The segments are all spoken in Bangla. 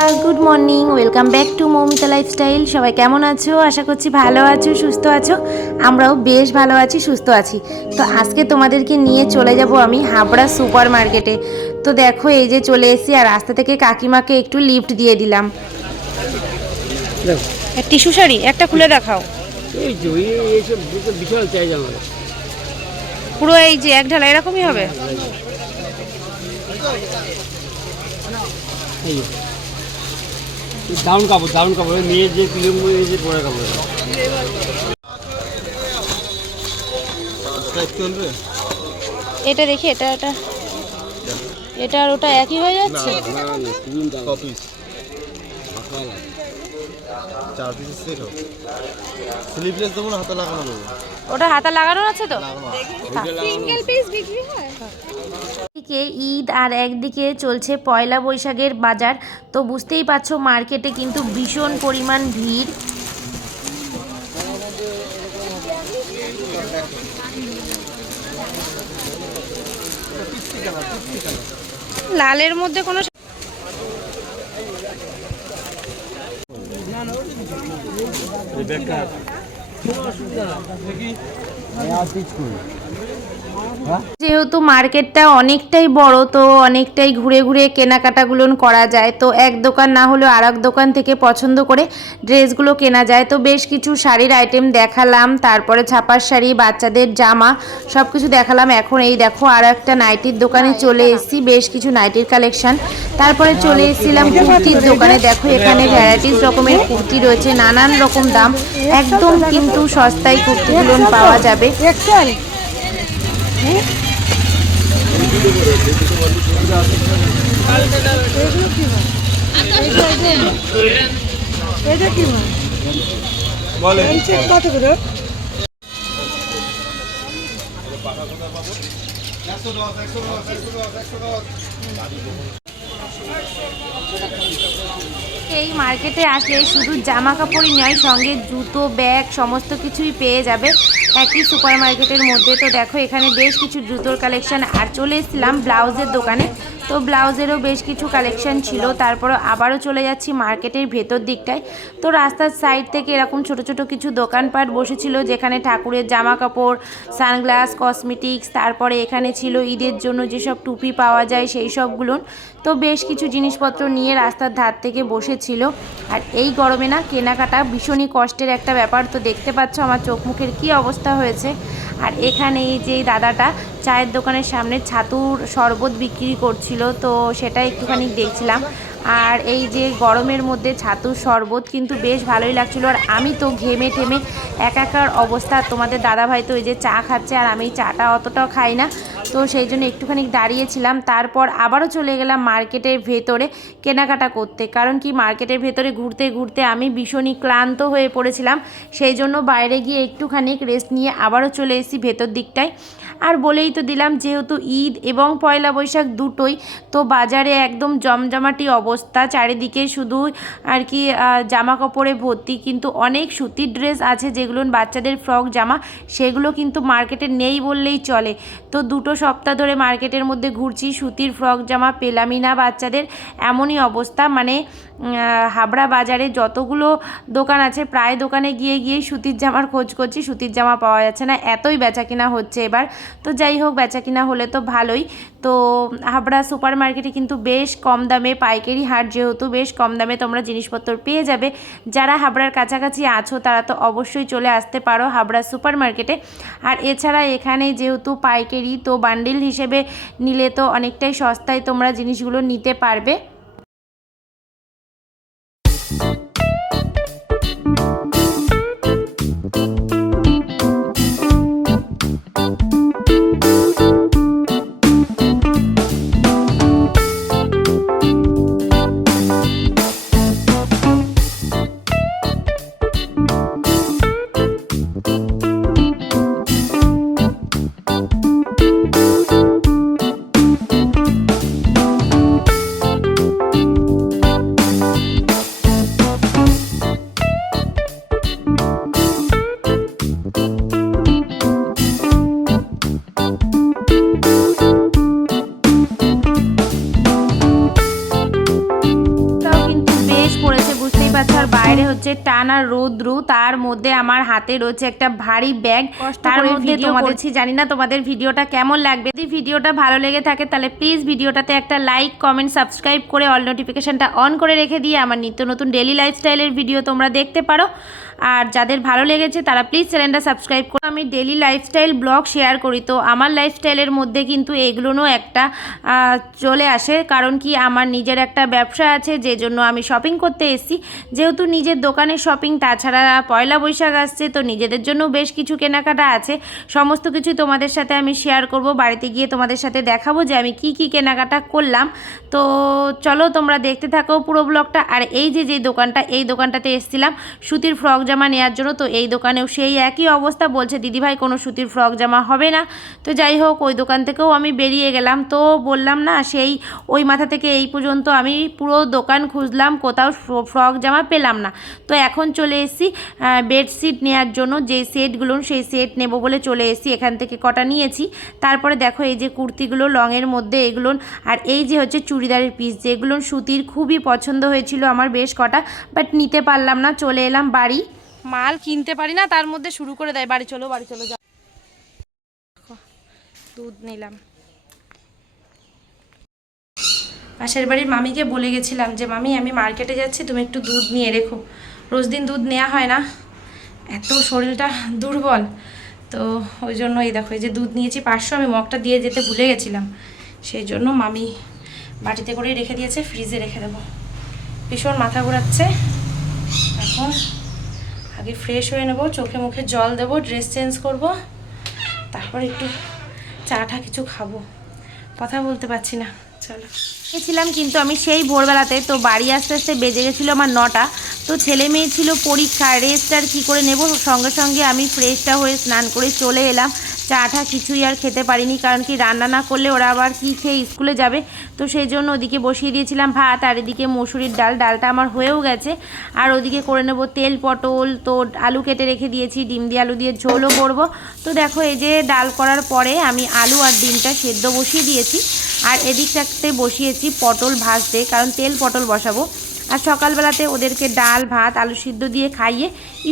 Good morning, welcome back to Moumita lifestyle. সবাই কেমন আছো? আশা করছি ভালো আছো, সুস্থ আছো। আমরাও বেশ ভালো আছি, সুস্থ আছি। তো আজকে তোমাদেরকে নিয়ে চলে যাব আমি হাবড়া সুপার মার্কেটে। তো দেখো এই যে চলে এসেছি, আর রাস্তা থেকে কাকিমাকে একটু লিফট দিয়ে দিলাম। টিস্যু শাড়ি একটা খুলে দেখাও। এই যে এইসব বিশাল চাই আমার পুরো এই যে এক ঢালা এরকমই হবে। দারুণ কাপড় মেয়ের যে ফিল্ম যে পরে কাপড় এটা দেখি, এটা এটা এটা আর ওটা একই হয়ে যাচ্ছে। ওটা হাতা লাগানো আছে তো। সিঙ্গেল পিস বিক্রি হয়। একদিকে ঈদ আর একদিকে চলছে পয়লা বৈশাখের বাজার। তো বুঝতেই পারছো মার্কেটে কিন্তু ভীষণ পরিমাণ ভিড়। লালের মধ্যে কোনো যেহেতু মার্কেটটা অনেকটাই বড়, তো অনেকটাই ঘুরে ঘুরে কেনাকাটাগুলো করা যায়। তো এক দোকান না হলেও আর এক দোকান থেকে পছন্দ করে ড্রেসগুলো কেনা যায়। তো বেশ কিছু শাড়ির আইটেম দেখালাম, তারপরে ছাপার শাড়ি, বাচ্চাদের জামা সব কিছু দেখালাম। এখন এই দেখো আরও একটা নাইটির দোকানে চলে এসেছি, বেশ কিছু নাইটির কালেকশন। তারপরে চলে এসেছিলাম কুর্তির দোকানে। দেখো এখানে ভ্যারাইটিস রকমের কুর্তি রয়েছে, নানান রকম দাম, একদম কিন্তু সস্তায় কুর্তিগুলো পাওয়া যাবে। কত করে? এই মার্কেটে আসলে শুধু জামা কাপড়ই নয়, সঙ্গে জুতো, ব্যাগ সমস্ত কিছুই পেয়ে যাবে একই সুপার মার্কেটের মধ্যে। তো দেখো এখানে বেশ কিছু জুতোর কালেকশন। আর চলে এসেছিলাম ব্লাউজের দোকানে, তো ব্লাউজেরও বেশ কিছু কালেকশন ছিল। তারপরও আবারও চলে যাচ্ছি মার্কেটের ভেতর দিকটায়। তো রাস্তার সাইড থেকে এরকম ছোট ছোট কিছু দোকানপাট বসেছিল, যেখানে ঠাকুরের জামা কাপড়, সানগ্লাস, কসমেটিক্স, তারপরে এখানে ছিল ঈদের জন্য যেসব টুপি পাওয়া যায় সেই সবগুলো। তো বেশ কিছু জিনিসপত্র নিয়ে রাস্তার ধার থেকে বসেছিল। আর এই গরমে না কেনাকাটা ভীষণই কষ্টের একটা ব্যাপার। তো দেখতে পাচ্ছ আমার চোখ মুখের কী অবস্থা হয়েছে। আর এখানে এই যে দাদাটা চায়ের দোকানের সামনে ছাতুর শরবত বিক্রি করছিল, তো সেটা একটুখানি দেখছিলাম। আর এই যে গরমের মধ্যে ছাতুর শরবত কিন্তু বেশ ভালোই লাগছিলো। আর আমি তো ঘেমে ঠেমে একাকার অবস্থা। তোমাদের দাদাভাই তো এই যে চা খাচ্ছে, আর আমি চাটা অতটাও খাই না, তো সেই জন্য একটুখানি দাঁড়িয়েছিলাম। তারপর আবারও চলে গেলাম মার্কেটের ভেতরে কেনাকাটা করতে, কারণ কি মার্কেটের ভেতরে ঘুরতে ঘুরতে আমি ভীষণই ক্লান্ত হয়ে পড়েছিলাম। সেই জন্য বাইরে গিয়ে একটুখানি রেস্ট নিয়ে আবারও চলে এসেছি ভেতর দিকটায়। আর বলেই তো দিলাম, যেহেতু ঈদ এবং পয়লা বৈশাখ দুটোই, তো বাজারে একদম জমজমাটি অবস্থা। চারিদিকে শুধু আর কি জামা কাপড়ে ভর্তি, কিন্তু অনেক সুতির ড্রেস আছে যেগুলো বাচ্চাদের ফ্রক জামা, সেগুলো কিন্তু মার্কেটে নেই বললেই চলে। তো দুটো সপ্তাহ ধরে মার্কেটের মধ্যে ঘুরছি, সুতির ফ্রক জামা পেলামই না বাচ্চাদের, এমনই অবস্থা। মানে হাবড়া বাজারে যতগুলো দোকান আছে প্রায় দোকানে গিয়ে গিয়েই সুতির জামার খোঁজ করছি, সুতির জামা পাওয়া যাচ্ছে না, এতই বেচাকিনা হচ্ছে এবার। তো যাই হোক, বেচাকিনা হলে তো ভালোই। তো হাবড়া সুপার মার্কেটে কিন্তু বেশ কম দামে, পাইকারি হাট যেহেতু, বেশ কম দামে তোমরা জিনিসপত্র পেয়ে যাবে। যারা হাবড়ার কাছাকাছি আছো তারা তো অবশ্যই চলে আসতে পারো হাবড়া সুপার মার্কেটে। আর এছাড়া এখানে যেহেতু পাইকারি, তো বান্ডিল হিসেবে নিলে তো অনেকটাই সস্তায় তোমরা জিনিসগুলো নিতে পারবে। আর বাইরে হচ্ছে টানা রৌদ্র, তার মধ্যে আমার হাতে রয়েছে একটা ভারী ব্যাগ, তার মধ্যে তোমাদের জানি না তোমাদের ভিডিওটা কেমন লাগবে। যদি ভিডিওটা ভালো লেগে থাকে তাহলে প্লিজ ভিডিওটাতে একটা লাইক, কমেন্ট, সাবস্ক্রাইব করে অল নোটিফিকেশনটা অন করে রেখে দিয়ে আমার নিত্য নতুন ডেলি লাইফস্টাইলের ভিডিও তোমরা দেখতে পারো। আর যাদের ভালো লেগেছে তারা প্লিজ চ্যানেলটা সাবস্ক্রাইব করো। আমি ডেলি লাইফস্টাইল ব্লগ শেয়ার করি, তো আমার লাইফস্টাইলের মধ্যে কিন্তু এগুলোও একটা চলে আসে, কারণ কি আমার নিজের একটা ব্যবসা আছে, যে জন্য আমি শপিং করতে এসেছি। যেহেতু নিজের দোকানের শপিং, তাছাড়া পয়লা বৈশাখ আসছে, তো নিজেদের জন্য বেশ কিছু কেনাকাটা আছে। সমস্ত কিছু তোমাদের সাথে আমি শেয়ার করব, বাড়িতে গিয়ে তোমাদের সাথে দেখাবো যে আমি কি কেনাকাটা করলাম। তো চলো তোমরা দেখতে থাকো পুরো ব্লগটা। আর এই যে দোকানটা, এই দোকানটাতে এসেছিলাম সুতির ফ্রক জামা নেওয়ার জন্য। তো এই দোকানেও সেই একই অবস্থা, বলছে দিদিভাই কোনো সুতির ফ্রক জামা হবে না। তো যাই হোক, ওই দোকান থেকেও আমি বেরিয়ে গেলাম। তো বললাম না, সেই ওই মাথা থেকে এই পর্যন্ত আমি পুরো দোকান খুঁজলাম, কোথাও ফ্রক জামা পেলাম না। তো এখন চলে এসেছি বেডশিট নেওয়ার জন্য, যে সেটগুলো সেই সেট নেব বলে চলে এসেছি। এখান থেকে কটা নিয়েছি। তারপরে দেখো এই যে কুর্তিগুলো লংয়ের মধ্যে এগুলো, আর এই যে হচ্ছে চুড়িদারের পিস, যেগুলো সুতির খুবই পছন্দ হয়েছিল আমার বেশ কটা, বাট নিতে পারলাম না। চলে এলাম বাড়ি। মাল কিনতে পারি না, তার মধ্যে শুরু করে দেয় বাড়ি চলো বাড়ি চলো। দুধ নিলাম। পাশের বাড়ির মামিকে বলে গেছিলাম যে মামি আমি মার্কেটে যাচ্ছি, তুমি একটু দুধ নিয়ে রেখো। রোজ দিন দুধ নেওয়া হয় না, এত শরীরটা দুর্বল, তো ওই জন্য এই দেখো এই যে দুধ নিয়েছি 500, আমি মগটা দিয়ে যেতে ভুলে গেছিলাম, সেই জন্য মামি বাটিতে করেই রেখে দিয়েছে, ফ্রিজে রেখে দেবো। ভীষণ মাথা ঘোরাচ্ছে। এখন আগে ফ্রেশ হয়ে নেবো, চোখে মুখে জল দেবো, ড্রেস চেঞ্জ করব, তারপর একটু চাটা কিছু খাবো। কথা বলতে পারছি না। চলো গেছিলাম কিন্তু আমি সেই ভোরবেলাতে, তো বাড়ি আস্তে আস্তে বেজে গেছিলো আমার 9টা। তো ছেলে মেয়ে ছিল পরীক্ষা, রেস্ট আর কী করে নেব, সঙ্গে সঙ্গে আমি ফ্রেশটা হয়ে স্নান করে চলে এলাম। চাটা কিছুই আর খেতে পারিনি, কারণ কি রান্না না করলে ওরা আবার কী খেয়ে স্কুলে যাবে। তো সেই জন্য ওদিকে বসিয়ে দিয়েছিলাম ভাত, আর এদিকে মসুরির ডাল, ডালটা আমার হয়েও গেছে। আর ওদিকে করে নেব তেল পটল, তো আলু কেটে রেখে দিয়েছি, ডিম দিয়ে আলু দিয়ে ঝোলও করবো। তো দেখো এই যে ডাল করার পরে আমি আলু আর ডিমটা সেদ্ধ বসিয়ে দিয়েছি, আর এদিকটাতে বসিয়েছি পটল ভাজতে, কারণ তেল পটল বসাবো। আর সকালবেলাতে ওদেরকে ডাল ভাত আলু সিদ্ধ দিয়ে খাইয়ে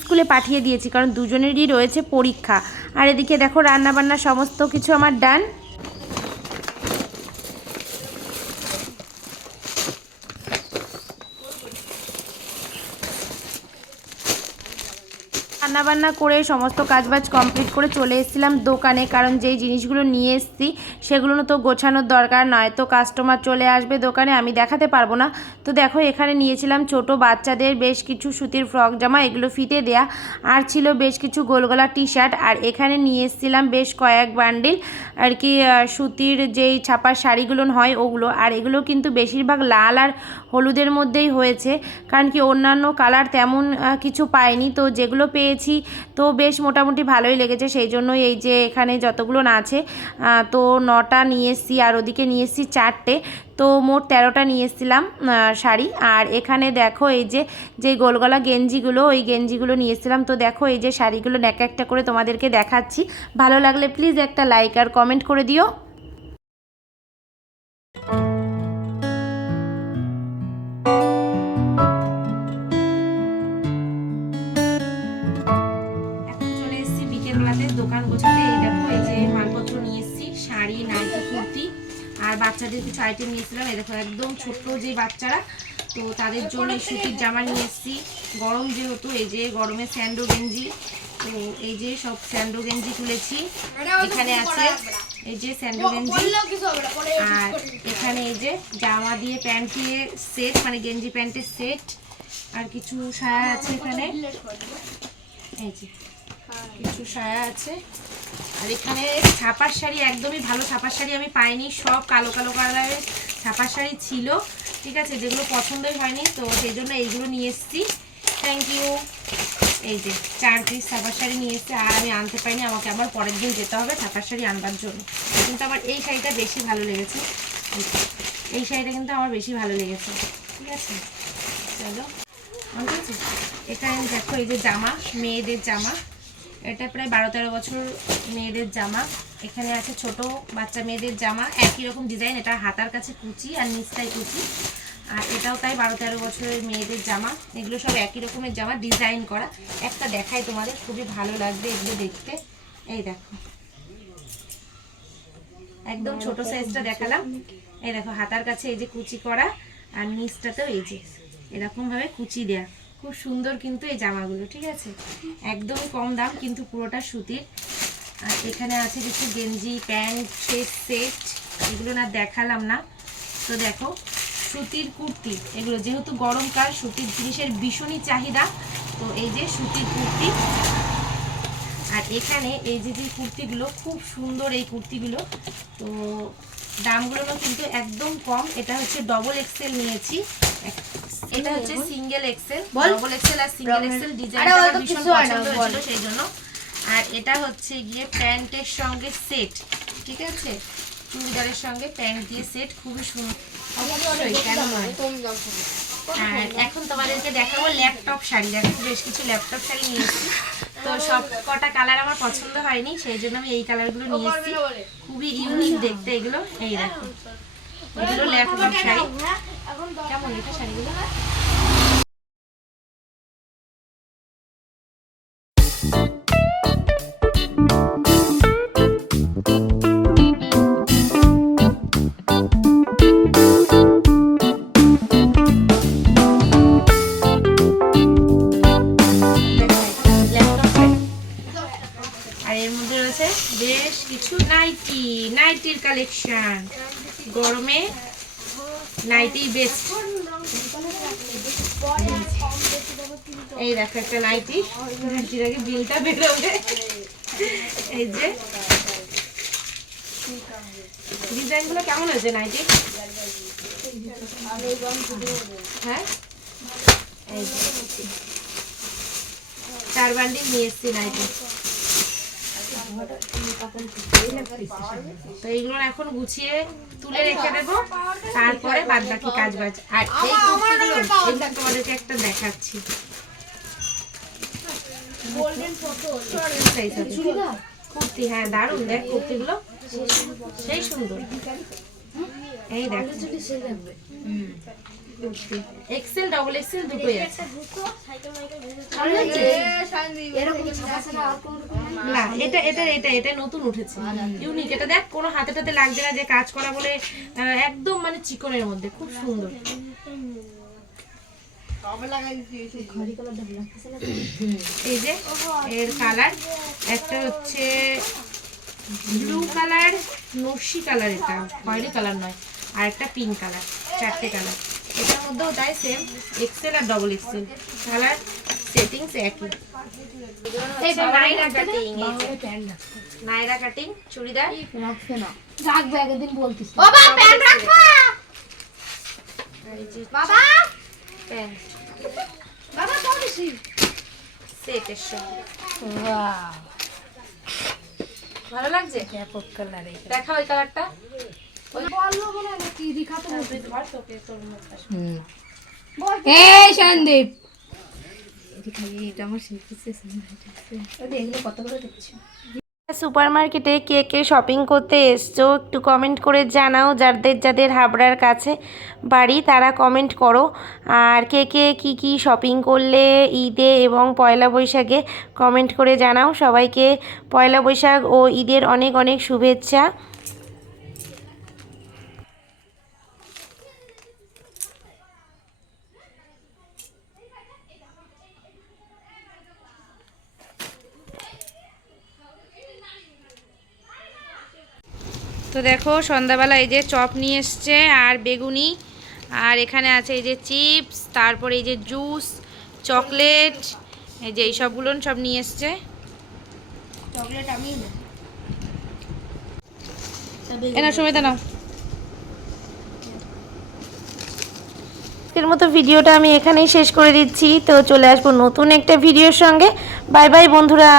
স্কুলে পাঠিয়ে দিয়েছি, কারণ দুজনেরই রয়েছে পরীক্ষা। আর এদিকে দেখো রান্নাবান্না সমস্ত কিছু আমার ডান। রান্নাবান্না করে সমস্ত কাজবাজ কমপ্লিট করে চলে এসেছিলাম দোকানে, কারণ যেই জিনিসগুলো নিয়ে এসেছি সেগুলো তো গোছানোর দরকার, নয় তো কাস্টমার চলে আসবে দোকানে, আমি দেখাতে পারবো না। তো দেখো এখানে নিয়েছিলাম ছোট বাচ্চাদের বেশ কিছু সুতির ফ্রক জামা, এগুলো ফিতে দেয়া, আর ছিল বেশ কিছু গোলগলা টি শার্ট। আর এখানে নিয়ে এসেছিলাম বেশ কয়েক বান্ডিল আর কি সুতির যেই ছাপার শাড়িগুলো হয় ওগুলো। আর এগুলো কিন্তু বেশিরভাগ লাল আর হলুদের মধ্যেই হয়েছে, কারণ কি অন্যান্য কালার তেমন কিছু পাইনি। তো যেগুলো পেয়েছি তো বেশ মোটামুটি ভালোই লেগেছে, সেই জন্য এই যে এখানে যতগুলো না আছে, তো 9টা নিয়ে এসেছি, আর ওদিকে নিয়ে এসেছি 4টে, তো মোট 13টা নিয়ে এসেছিলাম শাড়ি। আর এখানে দেখো এই যে গোলগলা গেঞ্জিগুলো, ওই গেঞ্জিগুলো নিয়ে এসেছিলাম। তো দেখো এই যে শাড়িগুলো এক একটা করে তোমাদেরকে দেখাচ্ছি, ভালো লাগলে প্লিজ একটা লাইক আর কমেন্ট করে দিও। দোকান গোছাতে এই দেখো এই যে মালপত্র নিয়ে এসেছি, শাড়ি, নাইটি, কুর্তি, আর বাচ্চাদের কিছু আইটেম নিয়েছিলাম। এই দেখো একদম ছোট্ট যে বাচ্চারা, তো তাদের জন্য সুতির জামা নিয়ে এসেছি, গরম যেহেতু, এই যে গরমে স্যান্ডো গেঞ্জি, তো এই যে সব স্যান্ডো গেঞ্জি তুলেছি। এখানে আছে এই যে স্যান্ডো গেঞ্জি, আর এখানে এই যে জামা দিয়ে প্যান্ট দিয়ে সেট, মানে গেঞ্জি প্যান্টের সেট, আর কিছু সায়া আছে এখানে, এই যে কিছু সায়া আছে। আর এখানে ছাপার শাড়ি, একদমই ভালো ছাপার শাড়ি আমি পাইনি, সব কালো কালো কালারের ছাপার শাড়ি ছিল, ঠিক আছে, যেগুলো পছন্দই হয়নি, তো সেই জন্য এইগুলো নিয়ে এসেছি। Thank you. এই যে 4 পিস ছাপার শাড়ি নিয়ে এসেছি, আর আমি আনতে পারিনি, আমাকে আবার পরের দিন যেতে হবে ছাপার শাড়ি আনবার জন্য। কিন্তু আমার এই শাড়িটা বেশি ভালো লেগেছে, এই শাড়িটা কিন্তু আমার বেশি ভালো লেগেছে, ঠিক আছে। চলো ঠিক আছে। এখানে দেখো এই যে জামা, মেয়েদের জামা, এটা প্রায় 12-13 বছর মেয়েদের জামা। এখানে আছে ছোট বাচ্চা মেয়েদের জামা, একই রকম ডিজাইন, এটা হাতার কাছে কুচি আর নিচটাই কুচি। আর এটাও তাই 12-13 বছরের মেয়েদের জামা। এগুলো সব একই রকমের জামা, ডিজাইন করা। একটা দেখাই তোমাদের, খুবই ভালো লাগবে এগুলো দেখতে। এই দেখো, একদম ছোট সাইজটা দেখালাম। এই দেখো হাতার কাছে এই যে কুচি করা, আর নিচটাতেও এই যে এরকম ভাবে কুচি দেয়া। খুব সুন্দর কিন্তু এই জামাগুলো, ঠিক আছে, একদম কম দাম কিন্তু পুরোটা সুতির। আর এখানে আছে কিছু গেঞ্জি, প্যান্ট, সেট, এগুলো না দেখালাম না। তো দেখো সুতির কুর্তি, এগুলো যেহেতু গরমকাল, সুতির জিনিসের ভীষণই চাহিদা। তো এই যে সুতির কুর্তি। আর এখানে এই যে কুর্তিগুলো খুব সুন্দর, এই কুর্তিগুলো তো দামগুলো কিন্তু একদম কম। এটা হচ্ছে ডবল এক্সেল নিয়েছি, এটা হচ্ছে সিঙ্গেল এক্সেল। ডবল এক্সেল আর সিঙ্গেল এক্সেল ডিজাইনটা ভীষণ পছন্দ হয়েছিল সেই জন্য। আর এটা হচ্ছে গিয়ে প্যান্টের সঙ্গে সেট, ঠিক আছে, চুড়িদারের সঙ্গে প্যান্ট দিয়ে সেট, খুবই সুন্দর। অবশ্যই, কেন নয়। আর এখন তোমাদেরকে দেখাবো ল্যাপটপ শাড়ি। দেখো বেশ কিছু ল্যাপটপ শাড়ি নিয়েছি। তো সব কটা কালার আমার পছন্দ হয়নি, সেই জন্য আমি এই কালারগুলো নিয়েছি। খুবই ইউনিক দেখতে এগুলো। এই দেখো, এগুলো ল্যাপটপ শাড়ি। কেমন এটা শাড়িগুলো? আর এর মধ্যে রয়েছে বেশ কিছু নাইটির কালেকশন। গরমে নাইটি বেস্ট। এই দেখো একটা নাইটির আগে বিলটা বেরোবে। এই যে ডিজাইনগুলো কেমন হয়েছে নাইটি? হ্যাঁ, এই 4 বান্ডিল নিয়ে এসছি নাইটি। তো এইগুলো এখন গুছিয়ে তুলে রেখে দেবো, তারপরে বাদ বাকি কাজ বাজ। আর এই কুর্তিগুলো তোমাদেরকে একটা দেখাচ্ছি। কুর্তি, হ্যাঁ দারুণ, দেখ কুর্তিগুলো সেই সুন্দর। এই দেখো এক্সেল ডবল এক্সেল দুটোই আছে। না এটা এটা এটা এটা নতুন উঠেছে, ইউনিক। এটা দেখ কোনো হাতে টাতে লাগছে না, যে কাজ করা বলে, একদম মানে চিকনের মধ্যে, খুব সুন্দর। এই যে এর কালার একটা হচ্ছে ব্লু কালার, নস্যি কালার, এটা খয়েরি কালার নয়, আর একটা পিঙ্ক কালার, 4টে কালার। এটার মধ্যেও তাই সেম এক্সেল আর ডবল এক্সেল কালার, সেটিংস একই। এটা নাইরা কাটিং, নাইরা কাটিং চুড়িদার। রাখছে না, রাখবে একদিন বলতিস। বাবা প্যান্ট রাখবা, এই যে বাবা প্যান্ট, বাবা বলিসি সেটের সঙ্গে। ওয়াও, ভালো লাগছে। ব্যাপক কালার। দেখা ওই কালারটা, ওই বললো বলে কি দেখাতে তুই ধর তোকে তোর মুখ আসবে। এই সন্দীপ, এটা আমার শিখতেছে। এগুলো কত করে দিচ্ছি? সুপার মার্কেটে কে কে শপিং করতে এসছো একটু কমেন্ট করে জানাও। যাদের যাদের হাবড়ার কাছে বাড়ি তারা কমেন্ট করো। আর কে কে কী শপিং করলে ঈদে এবং পয়লা বৈশাখে কমেন্ট করে জানাও। সবাইকে পয়লা বৈশাখ ও ঈদের অনেক অনেক শুভেচ্ছা। তো দেখো সন্ধ্যাবেলা এই যে চপ নিয়ে এসছে আর বেগুনি, আর এখানে আছে এই যে চিপস, তারপর এই যে জুস, চকলেট, এই যে এই সবগুলো সব নিয়ে এসছে। চকলেট আমি এনা সুমিতা নাও। আজকের মতো ভিডিওটা আমি এখানেই শেষ করে দিচ্ছি। তো চলে আসবো নতুন একটা ভিডিওর সঙ্গে। বাই বাই বন্ধুরা।